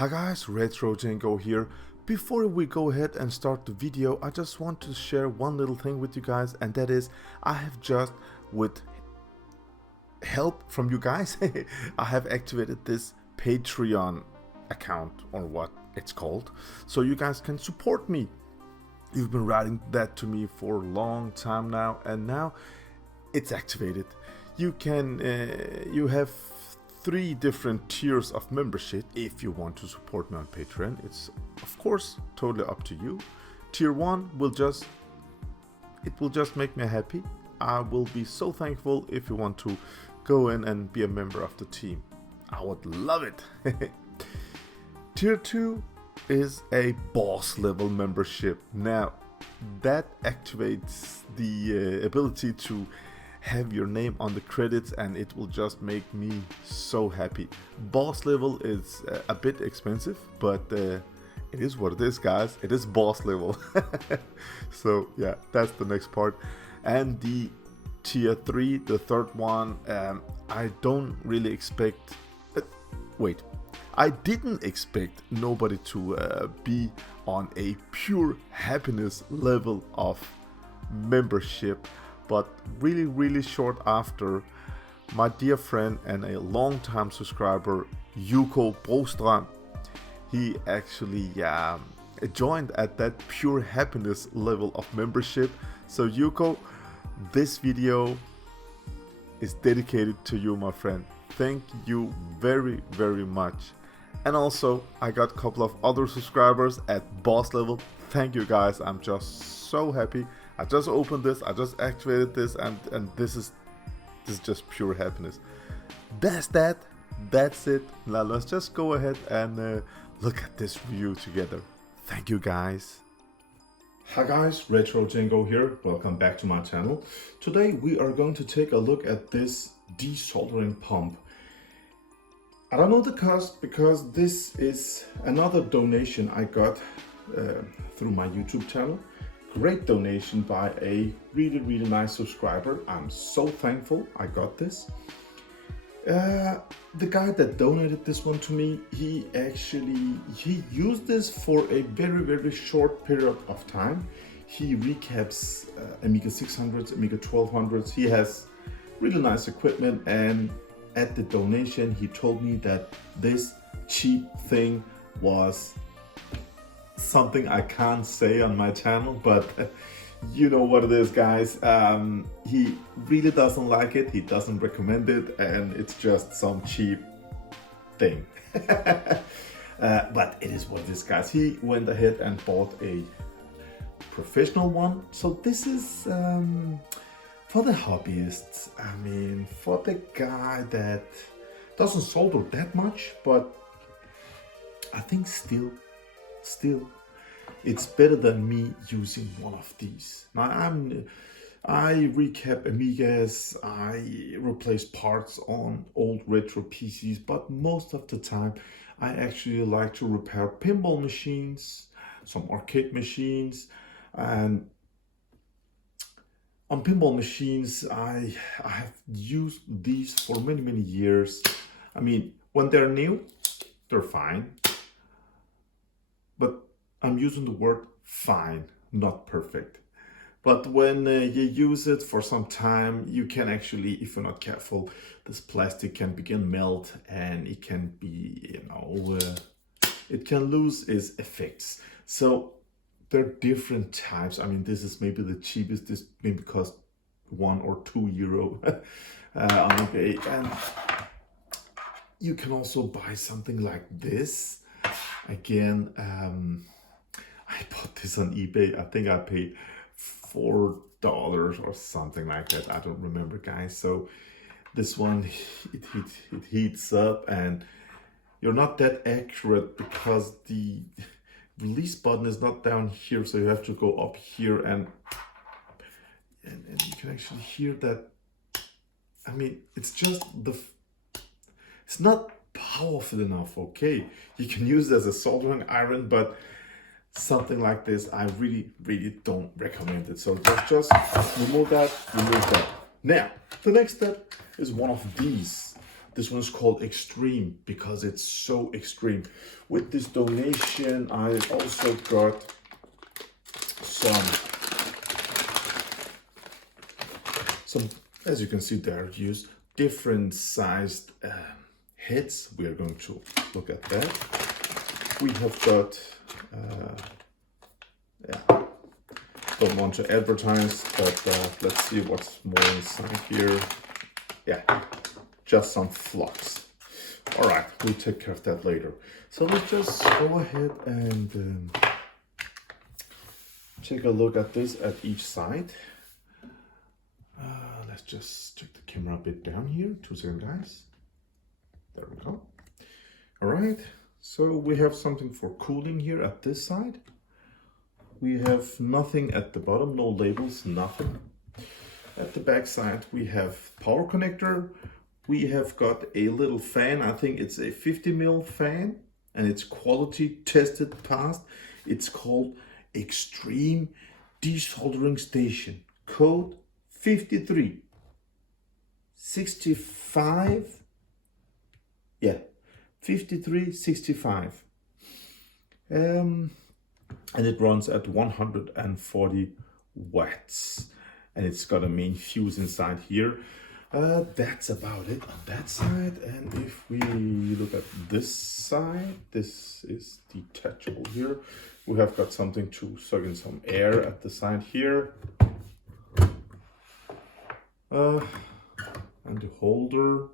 Hi guys, Retro Django here. Before we go ahead and start the video, I just want to share one little thing with you guys, and that is I have just, with help from you guys, I have activated this Patreon account, or what it's called, so you guys can support me. You've been writing that to me for a long time now, and now it's activated. You can you have 3 different tiers of membership if you want to support me on Patreon. It's of course totally up to you. Tier 1 will just make me happy. I will be so thankful if you want to go in and be a member of the team. I would love it. Tier 2 is a boss level membership. Now that activates the ability to have your name on the credits, and it will just make me so happy. Boss level is a bit expensive, but it is what it is, guys. It is boss level. So yeah, that's the next part. And the tier 3, the third one, I don't really expect I didn't expect nobody to be on a pure happiness level of membership. But really short after, my dear friend and a long-time subscriber, Yuko Broström, he actually joined at that pure happiness level of membership. So Yuko, this video is dedicated to you, my friend. Thank you very much. And also, I got a couple of other subscribers at boss level. Thank you guys, I'm just so happy. I just opened this, I just activated this, and this is just pure happiness. That's it. Now let's just go ahead and look at this review together. Thank you guys. Hi guys, Retro Django here. Welcome back to my channel. Today we are going to take a look at this desoldering pump. I don't know the cost because this is another donation I got through my YouTube channel. Great donation by a really nice subscriber. I'm so thankful I got this. The guy that donated this one to me, he used this for a very short period of time. He recaps Amiga 600s, Amiga 1200s. He has really nice equipment, and at the donation he told me that this cheap thing was something I can't say on my channel, but you know what it is, guys. He really doesn't like it, he doesn't recommend it, and it's just some cheap thing. But it is what it is, guys. He went ahead and bought a professional one, so this is for the hobbyists. I mean, for the guy that doesn't solder that much, but I think still it's better than me using one of these. Now I recap Amigas, I replace parts on old retro PCs, but most of the time I actually like to repair pinball machines, some arcade machines, and on pinball machines I have used these for many years. I mean, when they're new, they're fine. But I'm using the word fine, not perfect. But when you use it for some time, you can actually, if you're not careful, this plastic can begin melt, and it can be, it can lose its effects. So there are different types. I mean, this is maybe the cheapest. This maybe cost €1 or €2 on eBay. And you can also buy something like this. Again, I bought this on eBay. I think I paid $4 or something like that. I don't remember, guys. So this one, it heats up, and you're not that accurate because the release button is not down here, so you have to go up here, and you can actually hear that. I mean, it's just it's not powerful enough. Okay, you can use it as a soldering iron, but something like this I really don't recommend it. So just remove that. Now the next step is one of these, This one's called Xtreme because it's so extreme. With this donation, I also got some, as you can see there, use different sized heads. We are going to look at that. We have got, yeah, don't want to advertise, but let's see what's more inside here. Yeah, just some flux. All right, we'll take care of that later. So let's just go ahead and take a look at this at each side. Let's just check the camera a bit down here. 2 seconds, guys. There we go. All right, so we have something for cooling here at this side. We have nothing at the bottom, no labels, nothing. At the back side, we have power connector. We have got a little fan. I think it's a 50mm fan, and it's quality tested, passed. It's called Xtreme Desoldering Station, code 5365. Yeah, 5365. And it runs at 140 watts. And it's got a main fuse inside here. That's about it on that side. And if we look at this side, this is detachable here. We have got something to suck in some air at the side here. And the holder.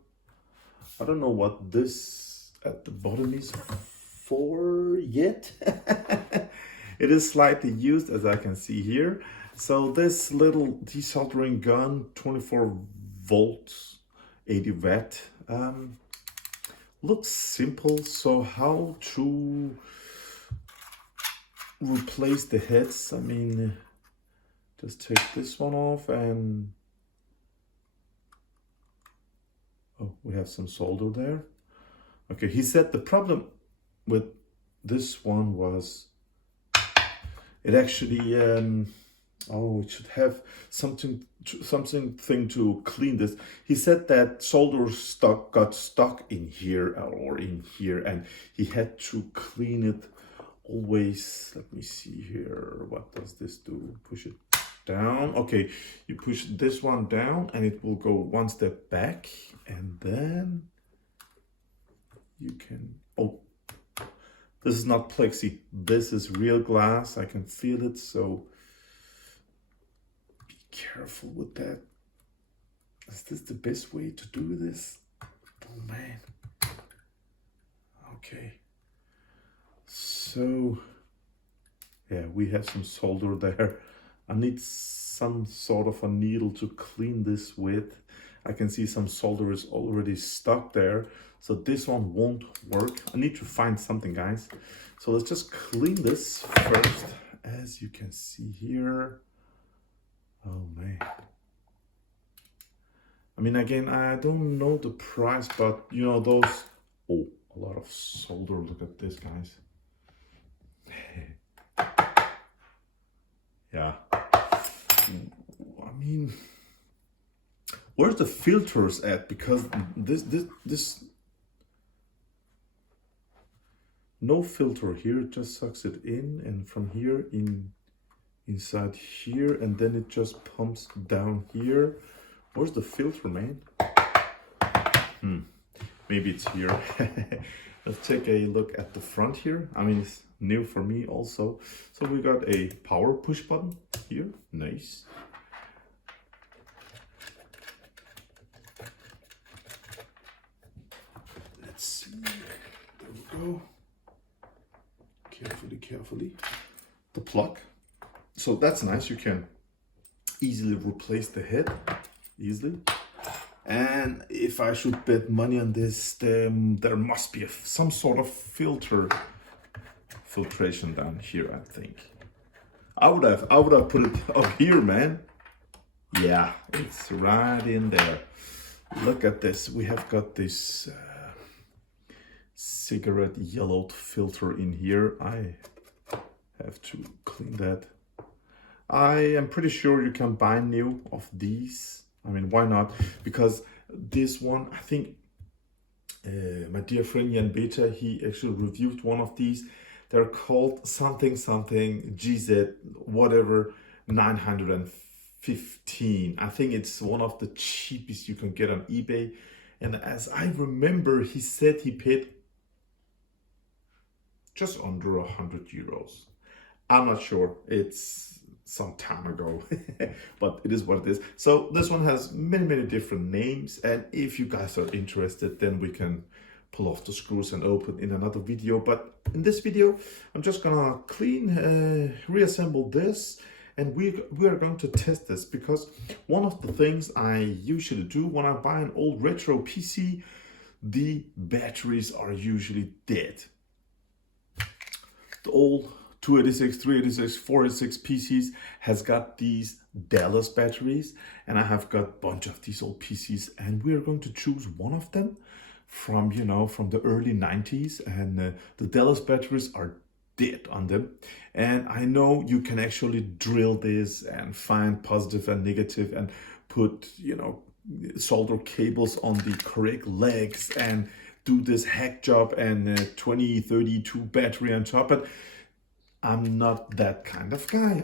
I don't know what this at the bottom is for yet. It is slightly used, as I can see here. So this little desoldering gun, 24 volts, 80 watt, looks simple. So how to replace the heads? I mean, just take this one off and, oh, we have some solder there. Okay, he said the problem with this one was it actually, oh, it should have something to clean this. He said that solder got stuck in here or in here, and he had to clean it always. Let me see here. What does this do? Push it down. Okay, you push this one down and it will go one step back, and then you can, oh, this is not plexi. This is real glass. I can feel it, so be careful with that. Is this the best way to do this? Oh man. Okay. So, yeah, we have some solder there. I need some sort of a needle to clean this with. I can see some solder is already stuck there. So this one won't work. I need to find something, guys. So let's just clean this first. As you can see here. Oh man. I mean, again, I don't know the price, but you know, those, oh, a lot of solder. Look at this, guys. Yeah. I mean, where's the filters at? Because this no filter here, it just sucks it in, and from here inside here, and then it just pumps down here. Where's the filter, man? Maybe it's here. Let's take a look at the front here. I mean, it's new for me also. So we got a power push button here. Nice. Let's see. There we go. Carefully. The plug. So that's nice. You can easily replace the head. Easily. And if I should bet money on this, then there must be some sort of filtration down here, I think. I would have put it up here, man. Yeah, it's right in there. Look at this. We have got this cigarette yellowed filter in here. I have to clean that. I am pretty sure you can buy new of these. I mean, why not? Because this one, I think My dear friend Jan Beta, he actually reviewed one of these. They're called something GZ whatever 915. I think it's one of the cheapest you can get on eBay. And as I remember, he said he paid just under €100. I'm not sure. It's some time ago, but it is what it is. So this one has many different names, and if you guys are interested, then we can pull off the screws and open in another video. But in this video, I'm just gonna reassemble this, and we are going to test this, because one of the things I usually do when I buy an old retro PC, the batteries are usually dead. The old 286, 386, 486 PCs has got these Dallas batteries, and I have got a bunch of these old PCs, and we are going to choose one of them from, you know, from the early 90s, and the Dallas batteries are dead on them. And I know you can actually drill this and find positive and negative and put, you know, solder cables on the correct legs and do this hack job and 2032 battery on top. But I'm not that kind of guy.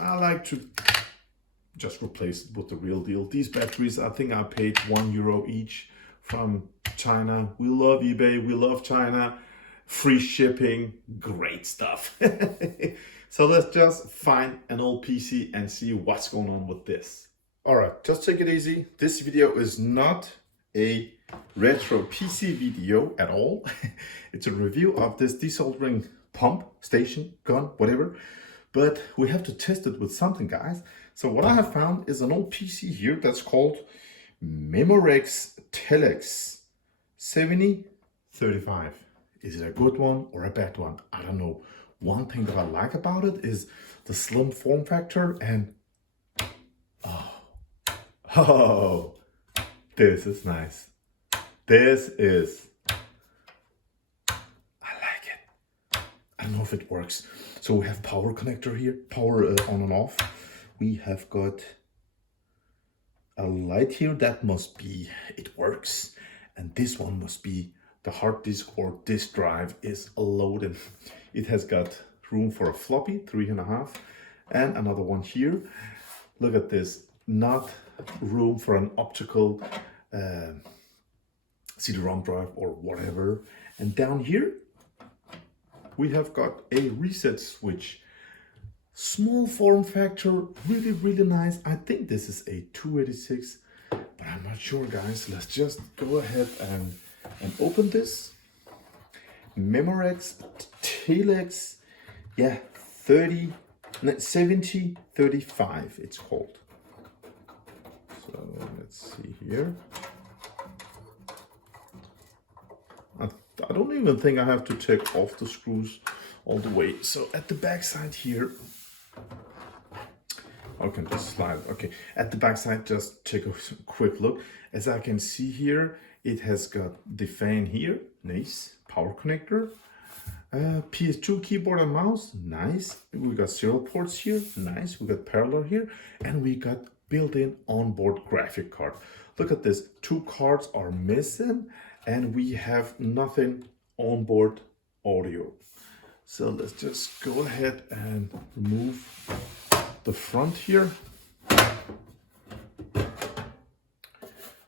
I like to just replace it with the real deal. These batteries, I think I paid €1 each from China. We love eBay, we love China. Free shipping, great stuff. So let's just find an old PC and see what's going on with this. All right, just take it easy. This video is not a retro PC video at all. It's a review of this desoldering pump, station, gun, whatever. But we have to test it with something, guys. So what I have found is an old PC here that's called Memorex Telex 7035. Is it a good one or a bad one? I don't know. One thing that I like about it is the slim form factor, and oh, this is nice. This is, I like it. I don't know if it works. So we have power connector here, power on and off. We have got a light here. That must be, it works. And this one must be the hard disk or disk drive is loaded. It has got room for a floppy, 3.5, and another one here. Look at this, not room for an optical CD-ROM drive or whatever. And down here, we have got a reset switch. Small form factor, really nice. I think this is a 286, but I'm not sure, guys. Let's just go ahead and open this. Memorex Telex, yeah, 7035 it's called. So let's see here. I don't even think I have to take off the screws all the way. So at the back side here, I can just slide it. Okay, at the back side, just take a quick look. As I can see here, it has got the fan here, nice. Power connector, PS2 keyboard and mouse, nice. We got serial ports here, nice. We got parallel here, and we got built-in onboard graphic card. Look at this, 2 cards are missing, and we have nothing onboard audio. So let's just go ahead and remove the front here.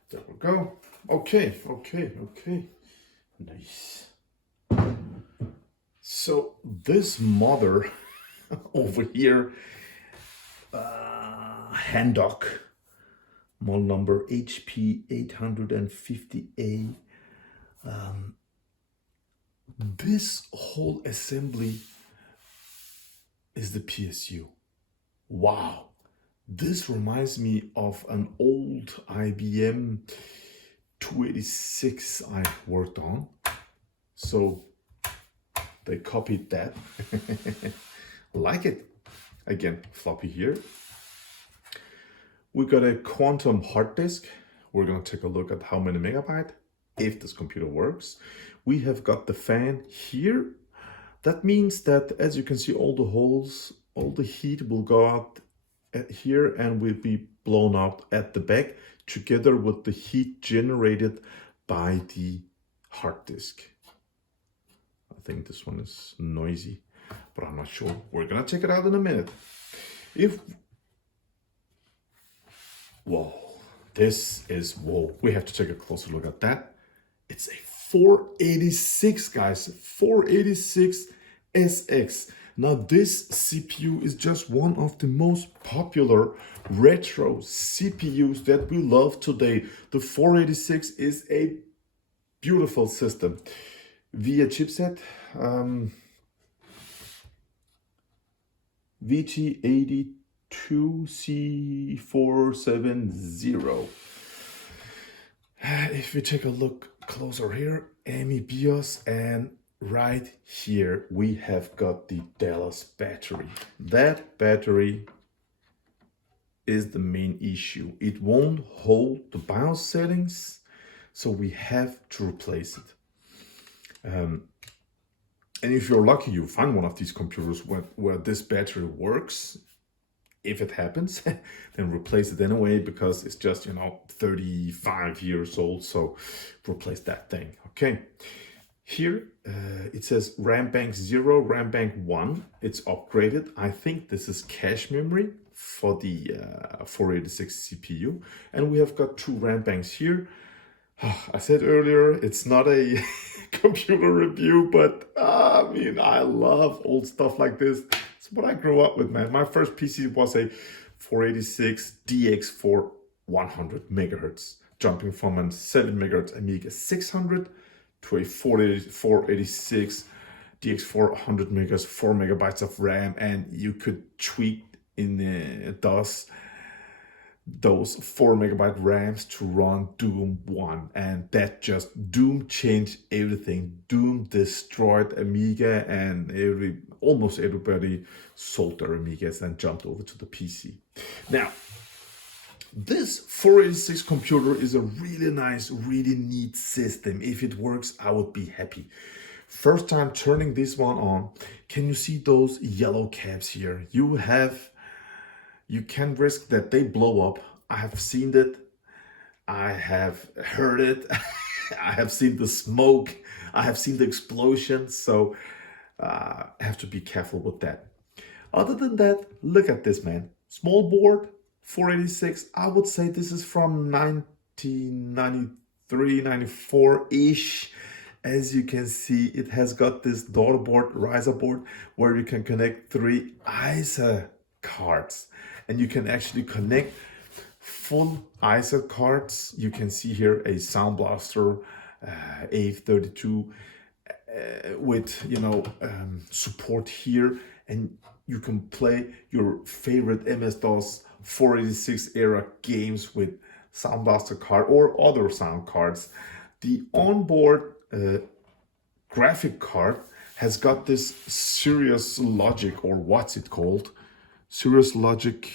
There we go. Okay. Nice. So this mother over here, hand dock, model number HP850A. This whole assembly is the PSU. Wow. This reminds me of an old IBM 286 I worked on. So they copied that. Like it. Again, floppy here. We got a quantum hard disk. We're going to take a look at how many megabyte, if this computer works. We have got the fan here. That means that, as you can see, all the holes, all the heat will go out at here and will be blown out at the back, together with the heat generated by the hard disk. I think this one is noisy, but I'm not sure. We're gonna check it out in a minute. Whoa, whoa. We have to take a closer look at that. It's a 486, guys, 486 SX. Now this CPU is just one of the most popular retro CPUs that we love today. The 486 is a beautiful system. Via chipset, VG82C470. If we take a look closer here, AMI BIOS, and right here we have got the Dallas battery. That battery is the main issue. It won't hold the BIOS settings, so we have to replace it. And if you're lucky, you find one of these computers where this battery works. If it happens, then replace it anyway, because it's just, 35 years old. So replace that thing. Okay. Here it says RAM bank 0, RAM bank 1. It's upgraded. I think this is cache memory for the 486 CPU. And we have got 2 RAM banks here. I said earlier, it's not a computer review, but I mean, I love old stuff like this. It's what I grew up with, man. My first PC was a 486 DX4 100 megahertz, jumping from a 7 megahertz Amiga 600 to a 486 DX4 100 megahertz, 4 megabytes of RAM, and you could tweak in DOS those 4 megabyte RAMs to run Doom 1, and that just Doom changed everything. Doom destroyed Amiga, and almost everybody sold their Amigas and jumped over to the PC. Now, this 486 computer is a really nice, really neat system. If it works, I would be happy. First time turning this one on, can you see those yellow caps here? You can risk that they blow up. I have seen it. I have heard it. I have seen the smoke. I have seen the explosion. So I have to be careful with that. Other than that, look at this, man. Small board, 486. I would say this is from 1993, 94-ish. As you can see, it has got this daughter board, riser board, where you can connect 3 ISA cards. And you can actually connect full ISA cards. You can see here a Sound Blaster A32 with support here, and you can play your favorite MS-DOS 486 era games with Sound Blaster card or other sound cards. The onboard graphic card has got this Serious Logic, or what's it called? Serious Logic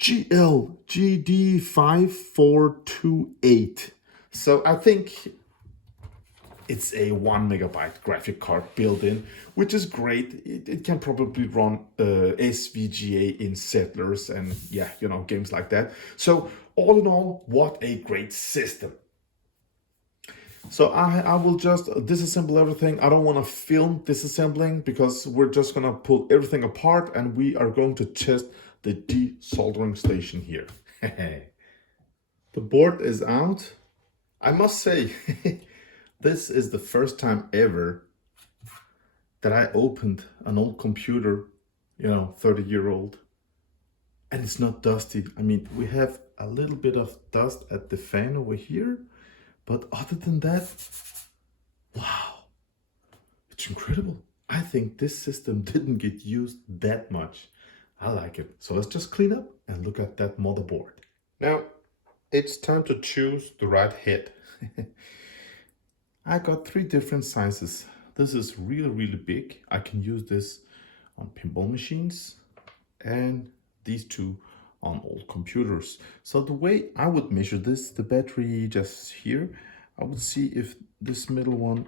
GD5428. So I think it's a 1 megabyte graphic card built in, which is great. It can probably run SVGA in Settlers and games like that. So all in all, what a great system. So I will just disassemble everything. I don't want to film disassembling because we're just going to pull everything apart and we are going to test the desoldering station here. The board is out. I must say, this is the first time ever that I opened an old computer, 30-year-old, and it's not dusty. I mean, we have a little bit of dust at the fan over here, but other than that, wow, it's incredible. I think this system didn't get used that much. I like it. So let's just clean up and look at that motherboard. Now, it's time to choose the right head. I got 3 different sizes. This is really, really big. I can use this on pinball machines and these 2 on old computers. So the way I would measure this, the battery just here, I would see if this middle one,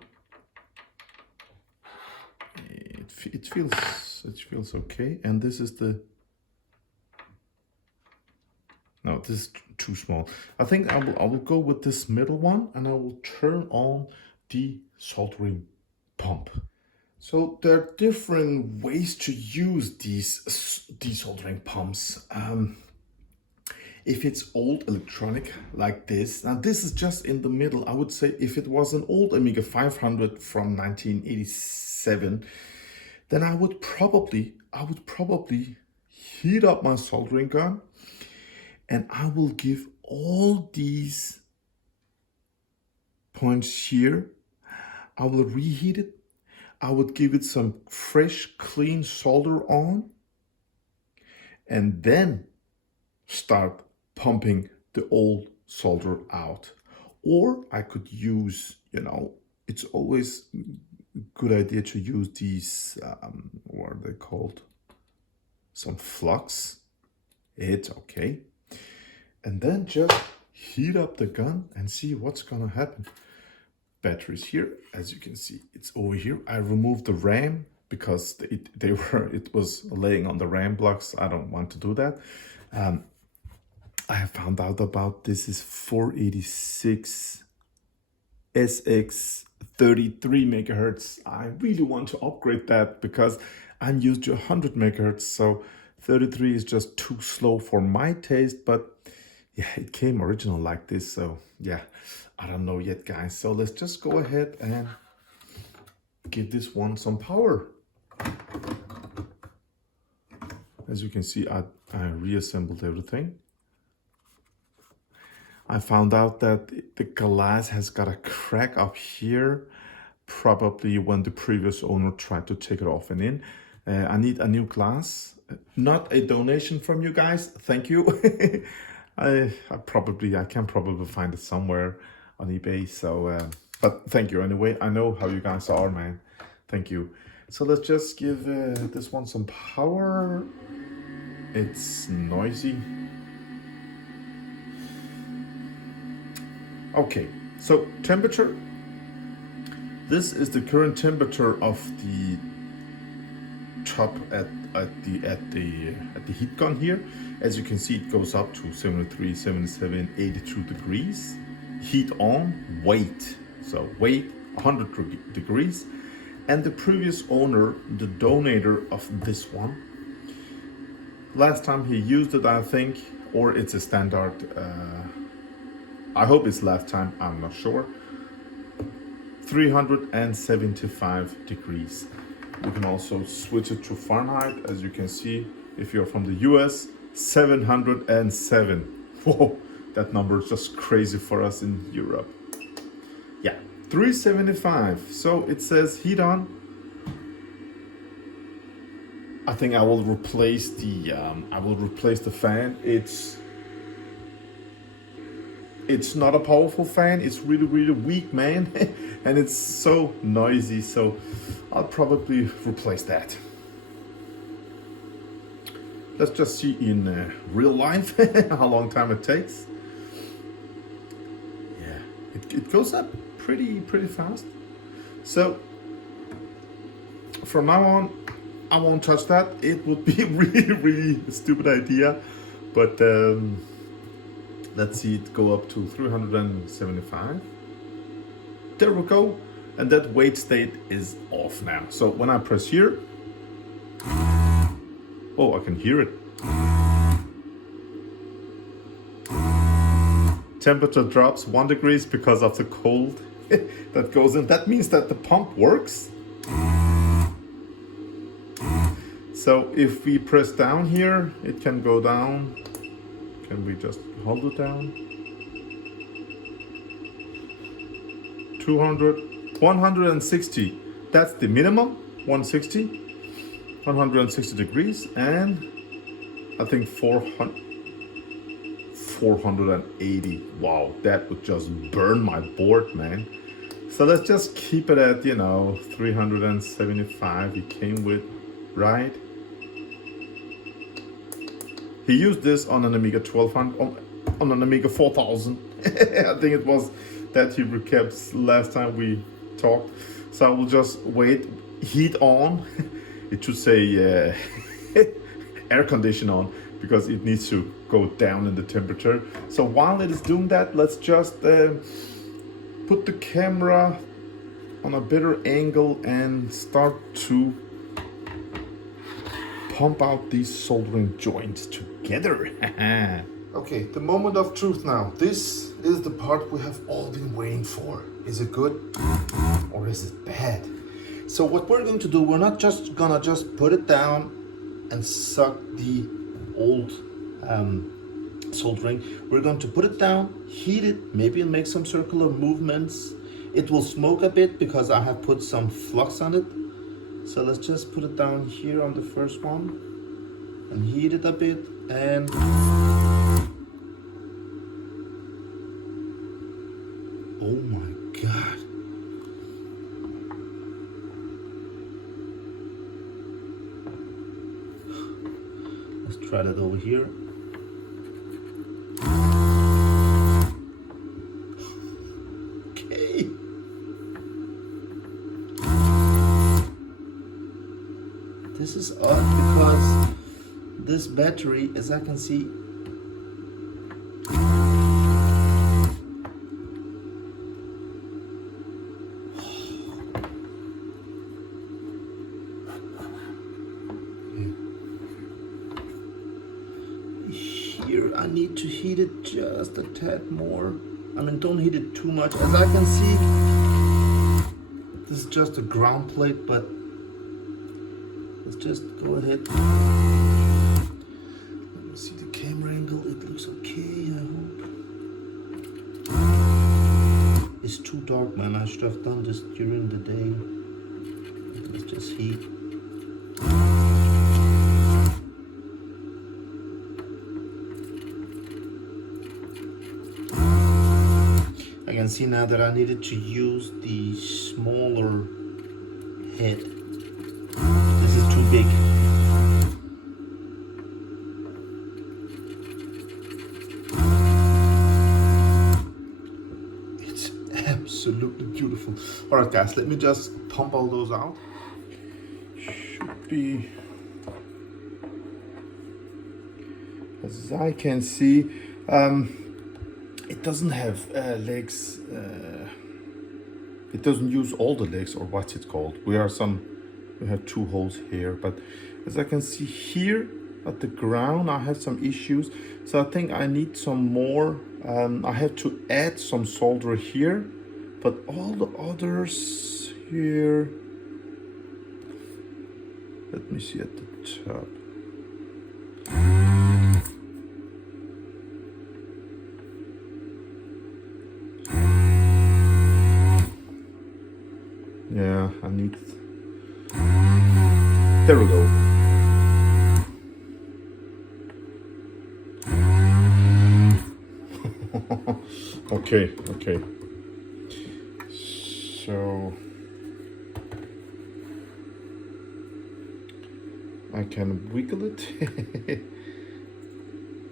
it feels okay. And this is the No, this is too small. I think I will go with this middle one, and I will turn on the soldering pump. So there are different ways to use these desoldering pumps. If it's old electronic like this, now this is just in the middle. I would say if it was an old Amiga 500 from 1987, then I would probably heat up my soldering gun, and I will give all these points here, I will reheat it. I would give it some fresh, clean solder on, and then start pumping the old solder out. Or I could use, you know, it's always a good idea to use these, what are they called? Some flux. It's okay. And then just heat up the gun and see what's gonna happen. Batteries here, as you can see, it's over here. I removed the RAM because it was laying on the RAM blocks. I don't want to do that. I have found out about this is 486 SX33MHz. I really want to upgrade that because I'm used to 100 megahertz, so 33 is just too slow for my taste, but yeah, it came original like this, so yeah, I don't know yet, guys. So let's just go ahead and give this one some power. As you can see, I reassembled everything. I found out that the glass has got a crack up here, probably when the previous owner tried to take it off and in. I need a new glass, not a donation from you guys, thank you. I can probably find it somewhere on eBay, so but thank you anyway. I know how you guys are, man. Thank you. So let's just give this one some power. It's noisy. Okay, so temperature. This is the current temperature of the top at the heat gun here. As you can see, it goes up to 73, 77, 82 degrees. Heat on, wait. So wait, 100 degrees. And the previous owner, the donator of this one, last time he used it, I think, or it's a standard, I hope it's last time, I'm not sure, 375 degrees. You can also switch it to Fahrenheit, as you can see, if you're from the US, 707. Whoa, that number is just crazy for us in Europe. Yeah, 375. So it says heat on. I think I will replace the fan. It's not a powerful fan. It's really weak, man, and it's so noisy. So I'll probably replace that. Let's just see in real life how long time it takes. Yeah, it goes up pretty fast. So from now on, I won't touch that. It would be really stupid idea, but let's see it go up to 375. There we go, and that wait state is off now. So when I press here, oh, I can hear it. Temperature drops 1 degree because of the cold that goes in. That means that the pump works. So if we press down here, it can go down. Can we just hold it down? 200, 160. That's the minimum, 160. 160 degrees, and I think 480. Wow, that would just burn my board, man. So let's just keep it at, 375 it came with, right? He used this on an Amiga 1200, on an Amiga 4000. I think it was that he recapped last time we talked. So I will just wait, heat on. It should say air condition on, because it needs to go down in the temperature. So while it is doing that, let's just put the camera on a better angle and start to pump out these soldering joints together. Okay, the moment of truth now. This is the part we have all been waiting for. Is it good or is it bad? So what we're going to do, we're not just gonna put it down and suck the old soldering. We're going to put it down, heat it, maybe make some circular movements. It will smoke a bit because I have put some flux on it. So let's just put it down here on the first one and heat it a bit and oh my God. Let's try that over here. Okay. This is odd because this battery, as I can see, here I need to heat it just a tad more. I mean, don't heat it too much. As I can see, this is just a ground plate, but let's just go ahead. Let me see the camera angle. It looks okay, I hope. It's too dark, man. I should have done this during the day. Let's just heat. I can see now that I needed to use the smaller head. This is too big. It's absolutely beautiful. All right, guys, let me just pump all those out. Should be, as I can see, it doesn't have legs. It doesn't use all the legs, or what's it called. We have two holes here, but as I can see here at the ground, I have some issues. So I think I need some more. I have to add some solder here, but all the others here. Let me see at the top. Yeah, I need. There we go. Okay. So I can wiggle it,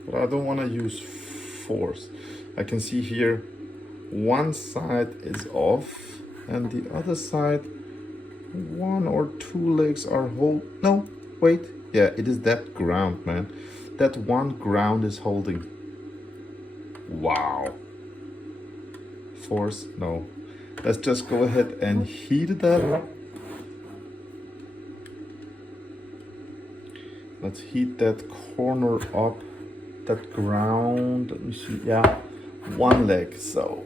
but I don't want to use force. I can see here one side is off and the other side, one or two legs are hold. No, wait. Yeah, it is that ground, man. That one ground is holding. Wow. Force, no. Let's just go ahead and heat it up. Let's heat that corner up, that ground. Let me see. Yeah, one leg. So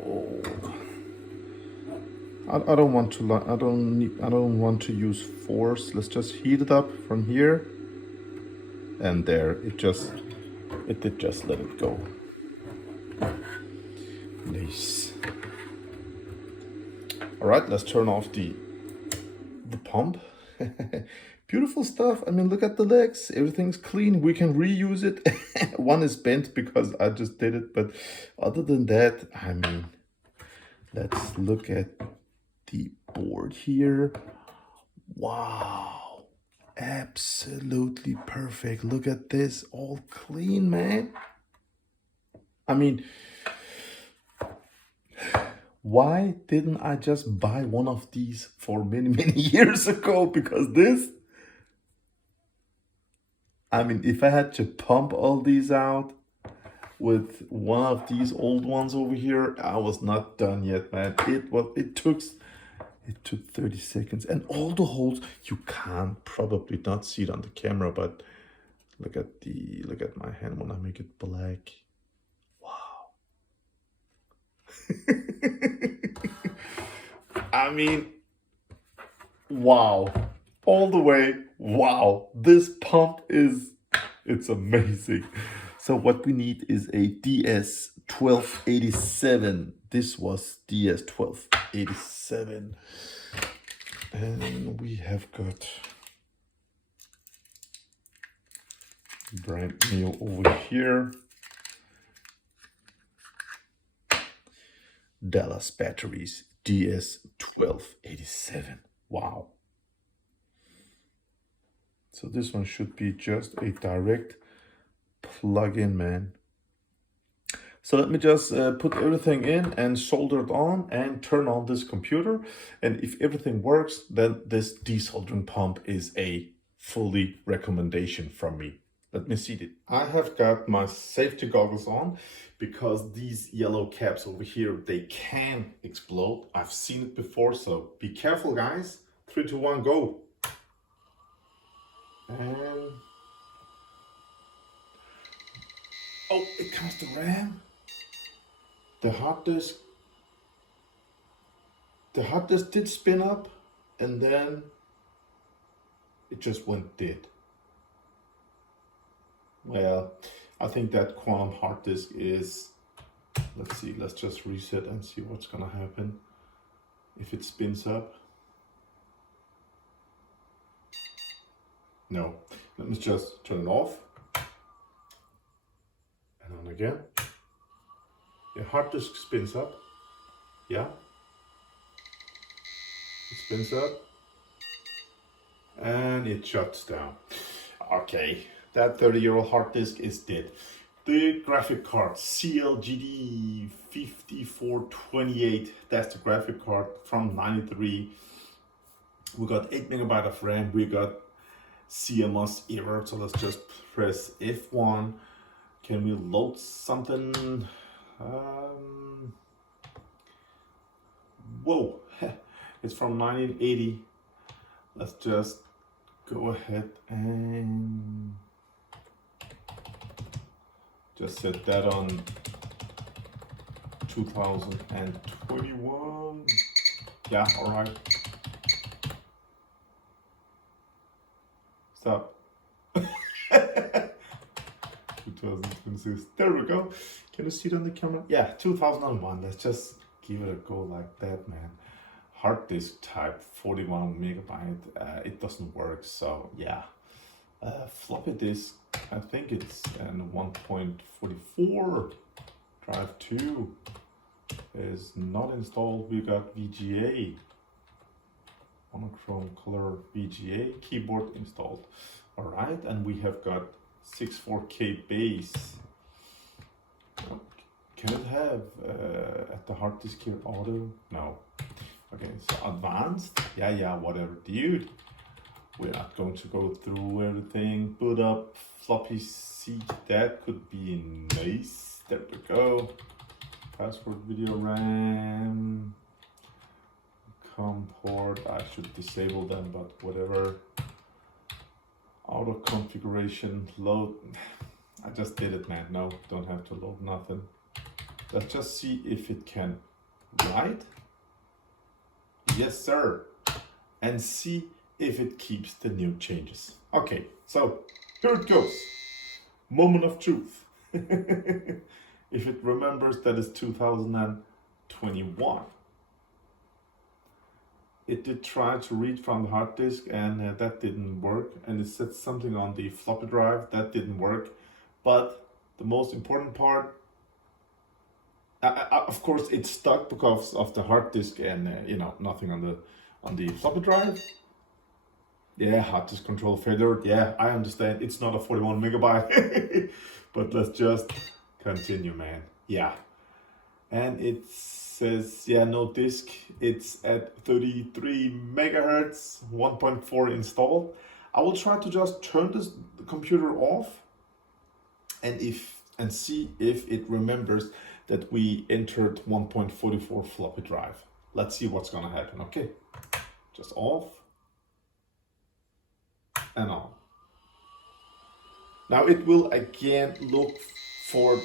I don't want to. I don't want to use force. Let's just heat it up from here and there. It did just let it go. Nice. All right, let's turn off the pump. Beautiful stuff. I mean, look at the legs. Everything's clean. We can reuse it. One is bent because I just did it, but other than that, I mean, let's look at the board here. Wow, absolutely perfect. Look at this, all clean, man. I mean, why didn't I just buy one of these for many years ago? Because this, I mean, if I had to pump all these out, with one of these old ones over here. I was not done yet, man. It took 30 seconds, and all the holes, you can't probably not see it on the camera, but look at my hand when I make it black. Wow. I mean, wow. All the way. Wow. This pump it's amazing. So what we need is a DS1287. This was DS1287. And we have got brand new over here. Dallas batteries, DS1287. Wow. So this one should be just a direct plug-in, man. So let me just put everything in and solder it on and turn on this computer. And if everything works, then this desoldering pump is a fully recommendation from me. Let me see it. I have got my safety goggles on because these yellow caps over here, they can explode. I've seen it before, so be careful, guys. 3, 2, 1, go. And oh, it comes to RAM. The hard disk did spin up, and then it just went dead. Well, I think that quantum hard disk is, let's see, let's just reset and see what's gonna happen if it spins up. No, let me just turn it off and on again. The hard disk spins up. Yeah, it spins up and it shuts down. Okay, that 30-year-old hard disk is dead. The graphic card, CLGD 5428, that's the graphic card from '93. We got 8 MB of RAM. We got CMOS error, so let's just press F1. Can we load something? Whoa, it's from 1980. Let's just go ahead and just set that on 2021. Yeah, all right. Stop. 2026. There we go. Can you see it on the camera? Yeah, 2001. Let's just give it a go like that, man. Hard disk type 41 MB. It doesn't work. So yeah. Floppy disk. I think it's an 1.44. Drive 2 is not installed. We got VGA. Monochrome color VGA keyboard installed. All right, and we have got 64K base. Can it have at the hard disk here auto? No. Okay, so advanced. Yeah, whatever, dude. We're not going to go through everything. Boot up floppy seat. That could be nice. There we go. Password, video RAM. COM port. I should disable them, but whatever. Auto configuration load. I just did it, man. No, don't have to load nothing. Let's just see if it can write. Yes, sir. And see if it keeps the new changes. Okay, so here it goes. Moment of truth. If it remembers that it's 2021. It did try to read from the hard disk, and that didn't work. And it said something on the floppy drive that didn't work. But the most important part, of course, it's stuck because of the hard disk and nothing on the floppy drive. Yeah, hard disk control failure. Yeah, I understand. It's not a 41 MB, but let's just continue, man. Yeah, and it says, yeah, no disk. It's at 33 MHz, 1.4 installed. I will try to just turn this computer off, and if and see if it remembers that we entered 1.44 floppy drive. Let's see what's gonna happen. Okay, just off and on. Now it will again look for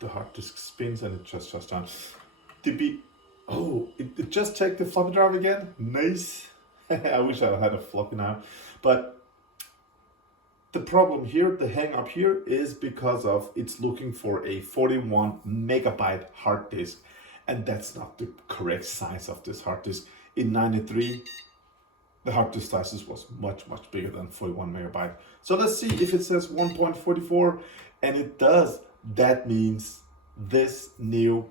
the hard disk spins, and it just shuts down. It just checked the floppy drive again. Nice. I wish I had a floppy now, but the problem here, the hang up here, is because of it's looking for a 41 megabyte hard disk, and that's not the correct size of this hard disk. In 93, the hard disk sizes was much bigger than 41 megabyte. So let's see if it says 1.44, and it does. That means this new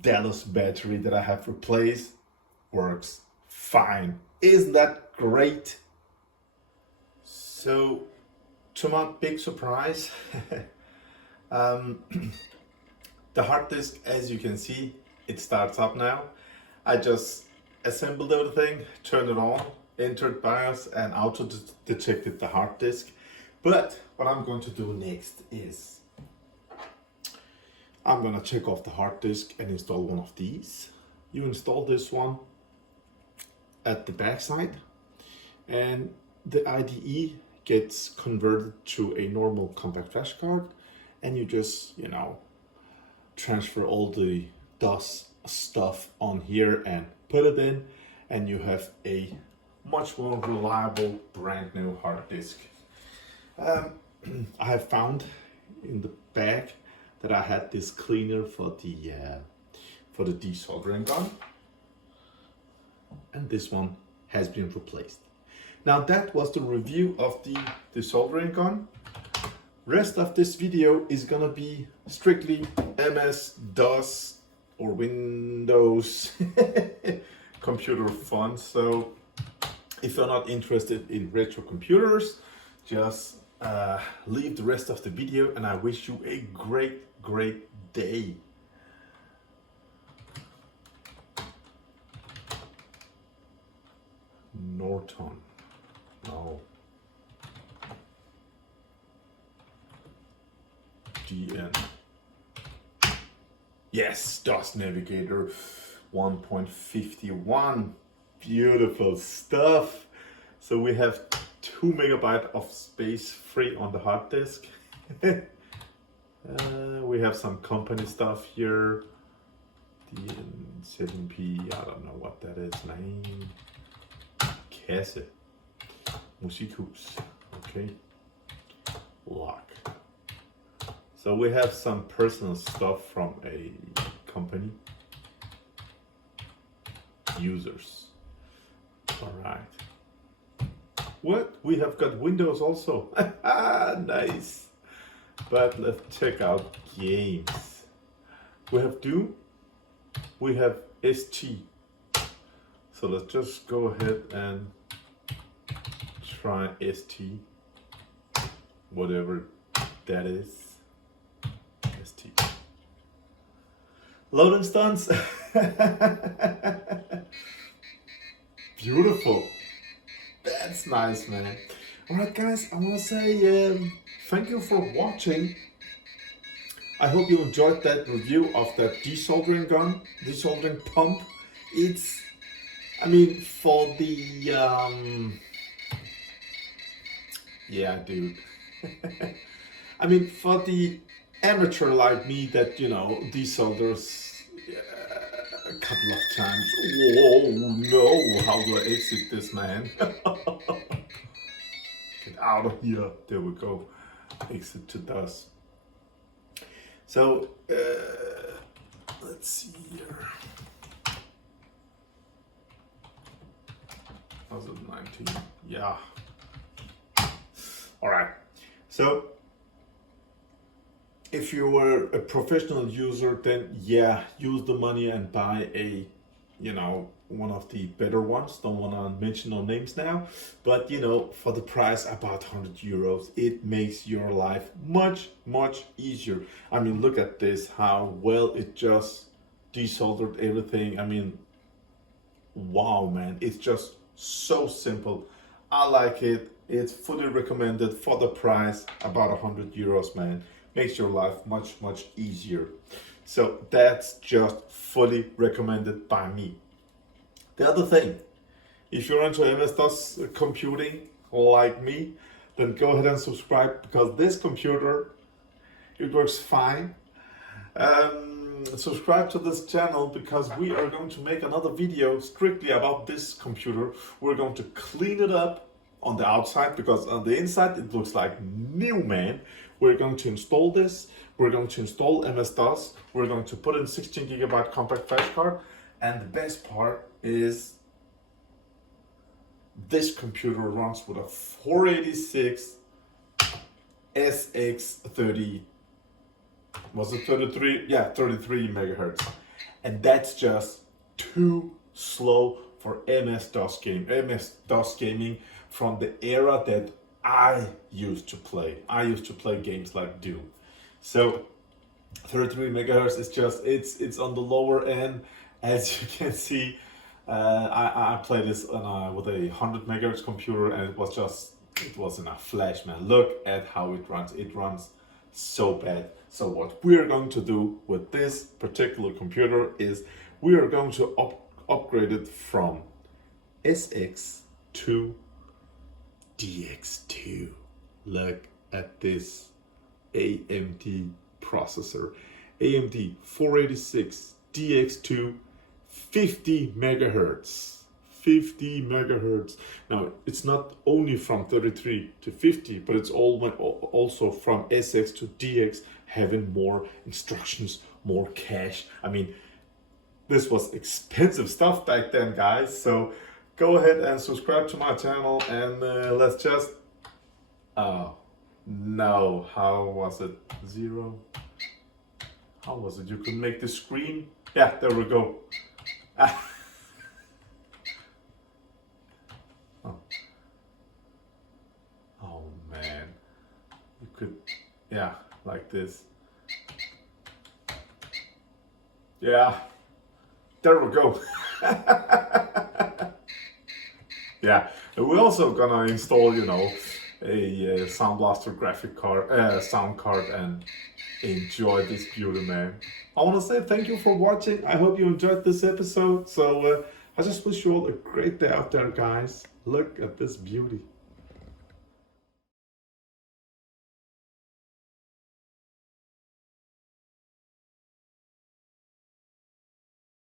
Dallas battery that I have replaced works fine. Isn't that great? So, to my big surprise, the hard disk, as you can see, it starts up now. I just assembled everything, turned it on, entered BIOS, and auto detected the hard disk. But what I'm going to do next is I'm gonna check off the hard disk and install one of these. You install this one at the back side, and the IDE gets converted to a normal compact flash card, and you just, you know, transfer all the DOS stuff on here and put it in, and you have a much more reliable brand new hard disk. I have found in the bag that I had this cleaner for the desoldering gun, and this one has been replaced. Now that was the review of the desoldering gun. Rest of this video is gonna be strictly MS, DOS, or Windows computer fun. So if you're not interested in retro computers, just leave the rest of the video, and I wish you a great day. Norton. No. DN. Yes, DOS Navigator 1.51. Beautiful stuff. So we have 2 megabyte of space free on the hard disk. We have some company stuff here. DN7P, I don't know what that is. Name. Kasse. Musikhus. Okay. Lock. So we have some personal stuff from a company. Users. Alright. What? We have got Windows also. Nice. But let's check out games. We have Doom. We have ST. So let's just go ahead and try ST. Whatever that is. ST. Loading stunts. Beautiful. That's nice, man. Alright guys, I want to say thank you for watching. I hope you enjoyed that review of that desoldering gun, desoldering pump. It's, I mean, for the, yeah, dude. I mean, for the amateur like me that, you know, desolders a couple of times. Whoa, no, how do I exit this, man? Get out of here. There we go. Exit to DOS. So, let's see here. 2019. Yeah. All right. So, if you were a professional user, then yeah, use the money and buy a, you know, one of the better ones. Don't want to mention no names now, but you know, for the price about 100 euros, it makes your life much easier. I mean, look at this, how well it just desoldered everything. I mean, wow, man, it's just so simple. I like it. It's fully recommended for the price, about 100 euros, man. makes your life much easier. So that's just fully recommended by me. The other thing, if you're into MS-DOS computing like me, then go ahead and subscribe, because this computer, it works fine. Subscribe to this channel, because we are going to make another video strictly about this computer. We're going to clean it up on the outside, because on the inside it looks like new, man. We're going to install this. We're going to install MS-DOS. We're going to put in 16GB compact flash card. And the best part is this computer runs with a 486 SX30, was it 33? Yeah, 33 megahertz. And that's just too slow for MS-DOS gaming from the era that I used to play. I used to play games like Doom. So 33 megahertz is just, it's on the lower end. As you can see, I played this on with a 100 megahertz computer, and it was in a flash, man. Look at how it runs. It runs so bad. So what we're going to do with this particular computer is we are going to upgrade it from SX to DX2. Look at this AMD processor. AMD 486 DX2, 50 megahertz. 50 megahertz. Now, it's not only from 33 to 50, but it's also from SX to DX, having more instructions, more cache. I mean, this was expensive stuff back then, guys. So go ahead and subscribe to my channel, and let's just, oh no, how was it? 0? How was it? You could make the screen. Yeah, there we go. Oh man, you could, yeah, like this. Yeah, there we go. Yeah, and we're also gonna install, you know, a Sound Blaster graphic card, sound card, and enjoy this beauty, man. I want to say thank you for watching. I hope you enjoyed this episode. So I just wish you all a great day out there, guys. Look at this beauty.